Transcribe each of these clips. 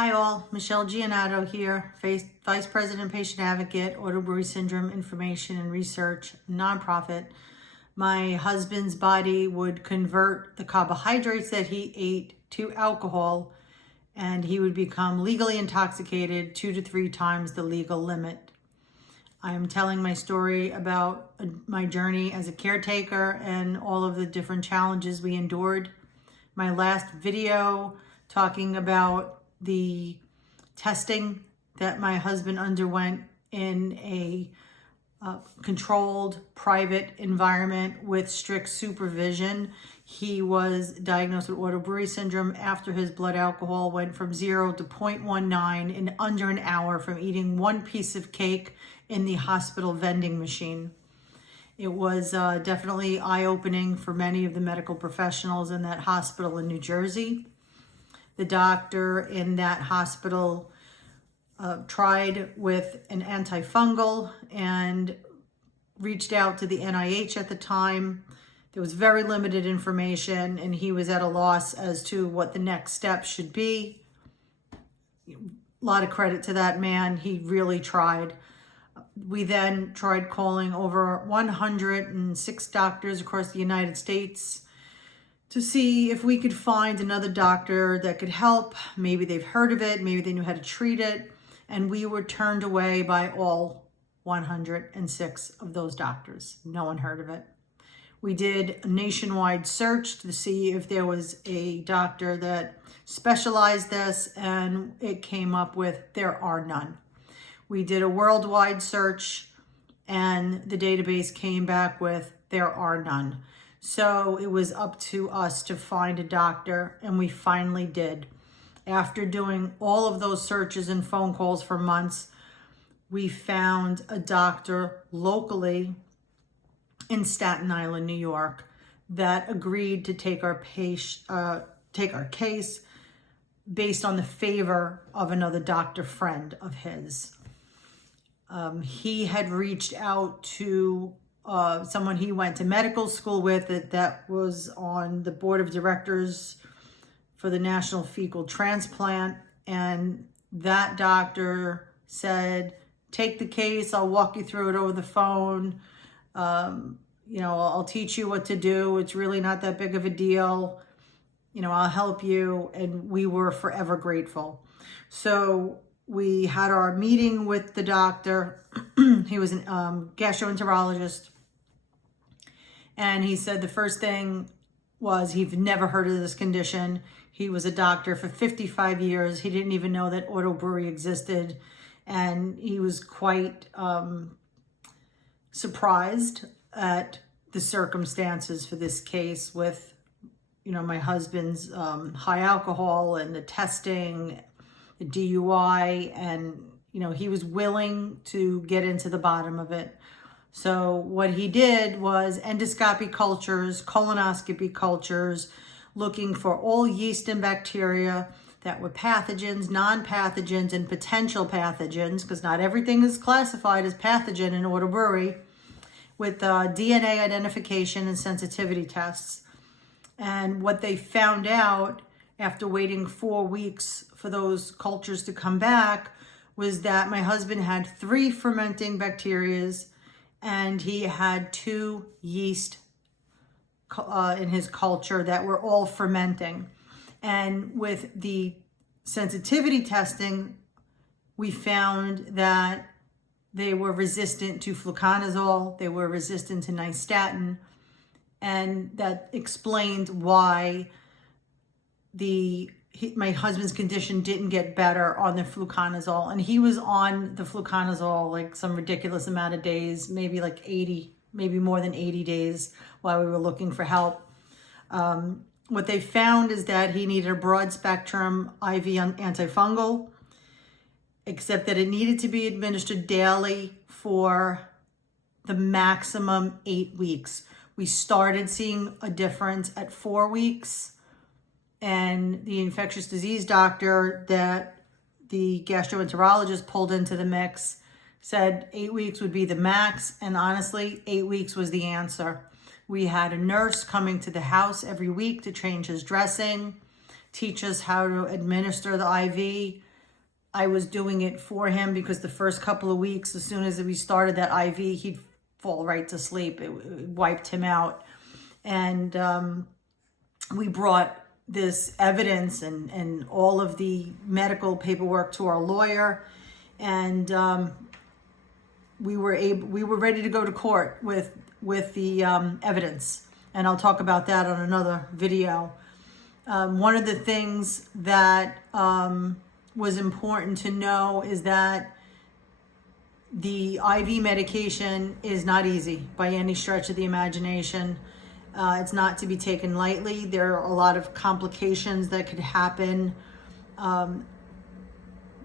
Hi all, Michelle Giannato here, Vice President, Patient Advocate, Auto Brewery Syndrome Information and Research nonprofit. My husband's body would convert the carbohydrates that he ate to alcohol, and he would become legally intoxicated 2 to 3 times the legal limit. I am telling my story about my journey as a caretaker and all of the different challenges we endured. My last video talking about the testing that my husband underwent in a controlled private environment with strict supervision. He was diagnosed with Auto Brewery Syndrome after his blood alcohol went from 0 to 0.19 in under an hour from eating one piece of cake in the hospital vending machine. It was definitely eye-opening for many of the medical professionals in that hospital in New Jersey. The doctor in that hospital tried with an antifungal and reached out to the NIH at the time. There was very limited information, and he was at a loss as to what the next step should be. A lot of credit to that man. He really tried. We then tried calling over 106 doctors across the United States to see if we could find another doctor that could help. Maybe they've heard of it, maybe they knew how to treat it, and we were turned away by all 106 of those doctors. No one heard of it. We did a nationwide search to see if there was a doctor that specialized this, and it came up with there are none. We did a worldwide search, and the database came back with there are none. So it was up to us to find a doctor, and we finally did. After doing all of those searches and phone calls for months, we found a doctor locally in Staten Island, New York, that agreed to take our case based on the favor of another doctor friend of his. He had reached out to someone he went to medical school with that was on the board of directors for the National Fecal Transplant. And that doctor said, take the case, I'll walk you through it over the phone. I'll teach you what to do. It's really not that big of a deal. I'll help you. And we were forever grateful. So we had our meeting with the doctor. He was a gastroenterologist. And he said the first thing was he'd never heard of this condition. He was a doctor for 55 years. He didn't even know that Auto Brewery existed. And he was quite surprised at the circumstances for this case with, my husband's high alcohol and the testing, the DUI, and, he was willing to get into the bottom of it. So what he did was endoscopy cultures, colonoscopy cultures, looking for all yeast and bacteria that were pathogens, non-pathogens, and potential pathogens, because not everything is classified as pathogen in Auto Brewery, with DNA identification and sensitivity tests. And what they found out after waiting 4 weeks for those cultures to come back was that my husband had 3 fermenting bacterias, and he had 2 yeast in his culture that were all fermenting. And with the sensitivity testing, we found that they were resistant to fluconazole, they were resistant to nystatin, and that explained why my husband's condition didn't get better on the fluconazole. And he was on the fluconazole like some ridiculous amount of days, maybe like 80, maybe more than 80 days while we were looking for help. What they found is that he needed a broad spectrum IV antifungal, except that it needed to be administered daily for the maximum 8 weeks. We started seeing a difference at 4 weeks. And the infectious disease doctor that the gastroenterologist pulled into the mix said 8 weeks would be the max. And honestly, 8 weeks was the answer. We had a nurse coming to the house every week to change his dressing, teach us how to administer the IV. I was doing it for him because the first couple of weeks, as soon as we started that IV, he'd fall right to sleep. It wiped him out. And we brought this evidence and all of the medical paperwork to our lawyer, and we were ready to go to court with the evidence, and I'll talk about that on another video. One of the things that was important to know is that the IV medication is not easy by any stretch of the imagination. It's not to be taken lightly. There are a lot of complications that could happen.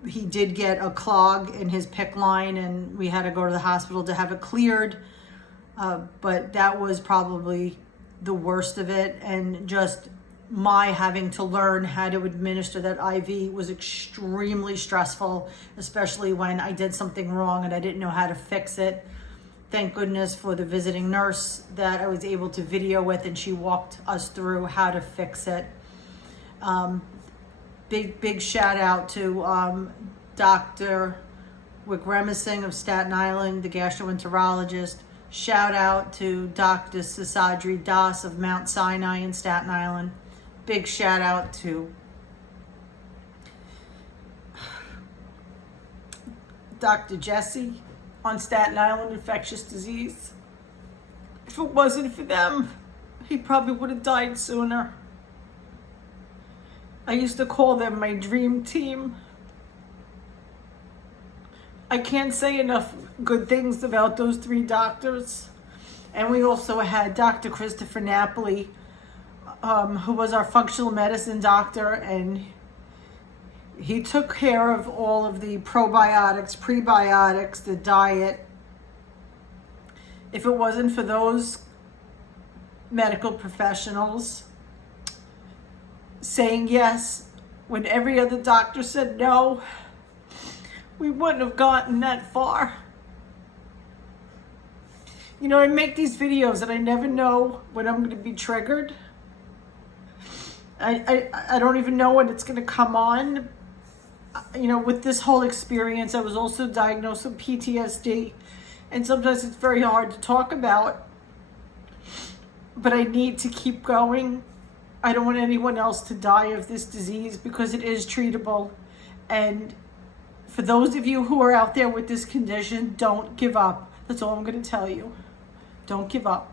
He did get a clog in his PICC line, and we had to go to the hospital to have it cleared. But that was probably the worst of it. And just my having to learn how to administer that IV was extremely stressful, especially when I did something wrong and I didn't know how to fix it. Thank goodness for the visiting nurse that I was able to video with, and she walked us through how to fix it. Big shout out to Dr. Wickramasinghe of Staten Island, the gastroenterologist. Shout out to Dr. Sasadri Das of Mount Sinai in Staten Island. Big shout out to Dr. Jesse on Staten Island infectious disease. If it wasn't for them, he probably would have died sooner. I used to call them my dream team. I can't say enough good things about those three doctors. And we also had Dr. Christopher Napoli, who was our functional medicine doctor, and he took care of all of the probiotics, prebiotics, the diet. If it wasn't for those medical professionals saying yes when every other doctor said no, we wouldn't have gotten that far. You know, I make these videos and I never know when I'm going to be triggered. I don't even know when it's going to come on. You know, with this whole experience, I was also diagnosed with PTSD, and sometimes it's very hard to talk about, but I need to keep going. I don't want anyone else to die of this disease because it is treatable. And for those of you who are out there with this condition, don't give up. That's all I'm going to tell you. Don't give up.